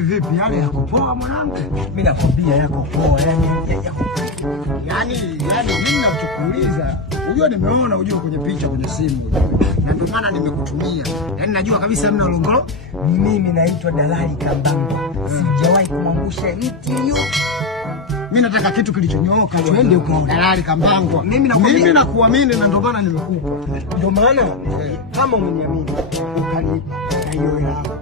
Vipi yale yako poa mwanangu? Mimi nakwambia yako poa, yani mimi nakuuliza. Unajua nimeona kwenye picha kwenye simu. Na ndio maana nimekutumia. Yaani najua kabisa mna ulongolo. Mimi naitwa Dalali Kambango. Sijawahi kumwangusha mtu huyo. Mimi nataka kitu kilichonyooka. Twende huko Dalali Kambango. Mimi nakuamini na ndio maana nimekupa. Ndio maana kama umeniamini ukanipa na hiyo yako.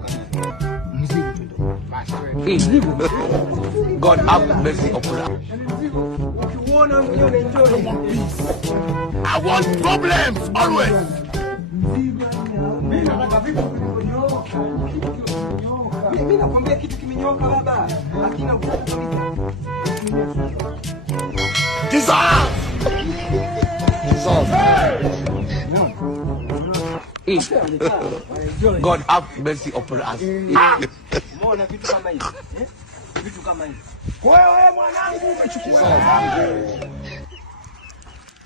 God have mercy upon us. I want problems always. Mimi nakwambia kitu kimenyoka baba. Lakini God have mercy upon us. Mbona vitu kama hivi? Vitu kama hivi. Wewe mwanangu umechukua.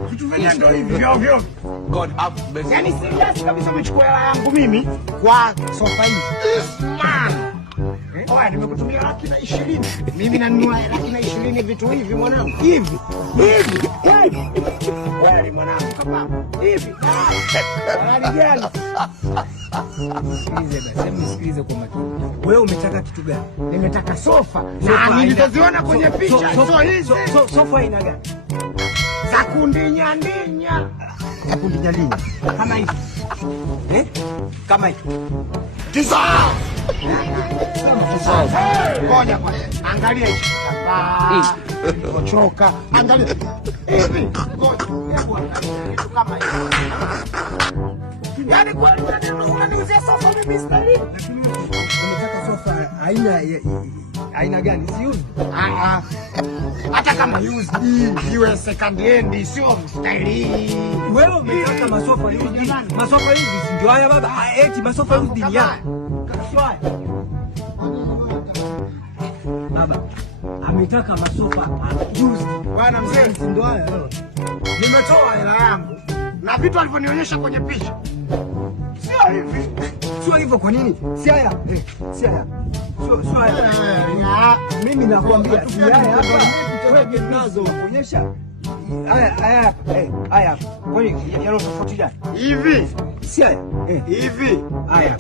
Vitu vyenyewe ndio hivi vyo. God have mercy. Yaani serious kabisa umechukua hela yangu mimi kwa sofa hii. Man. Oya nimekutumia 120. Mimi nanunua 120 vitu hivi mwanangu. Hivi. Wewe mwanangu kama hivi. Dalali gani? Sikilize kwa makini. Wewe umetaka kitu gani? Nimetaka sofa. Na nilizoziona kwenye picha sio hizo. Sofa ina gani? Za kundinya. Za kundinya. Kama hivi. Kama hivi. Ngoja kwanza. Angalia hicho. Choka. Angalia. Hivi. Ngoja. Hebu angalia kitu kama hivi. Yaani kwani unaniuzia sofa mimi stahili? Unataka sofa aina gani? Si used? Hata kama used iwe second hand sio stahili. Wewe umetaka masofa used. Masofa used ndio haya baba. Eti masofa used ni ya. Baba ametaka masofa used. Bwana mzee ndio haya. Nimetoa hela yangu na vitu alivyonionyesha kwenye picha. Sio hivi. Sio hivyo kwa nini? Si haya. Si haya. Sio haya. Mimi nakwambia si haya hapa. Wewe nazo kuonyesha. Haya. Kwani yalo tofauti gani? Hivi. Si haya. Hivi. Haya.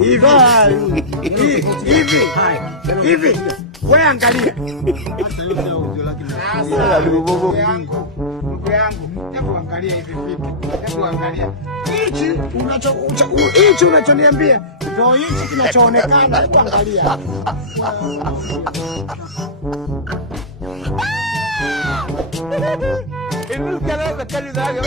Hivi. Hivi. Wewe angalia. Hata yote audio lakini. Ndugu yangu, hebu angalia hivi vitu. Hebu angalia. Hichi unachoniambia ndio hichi kinachoonekana. Hebu angalia. Ini sekarang sekali lagi.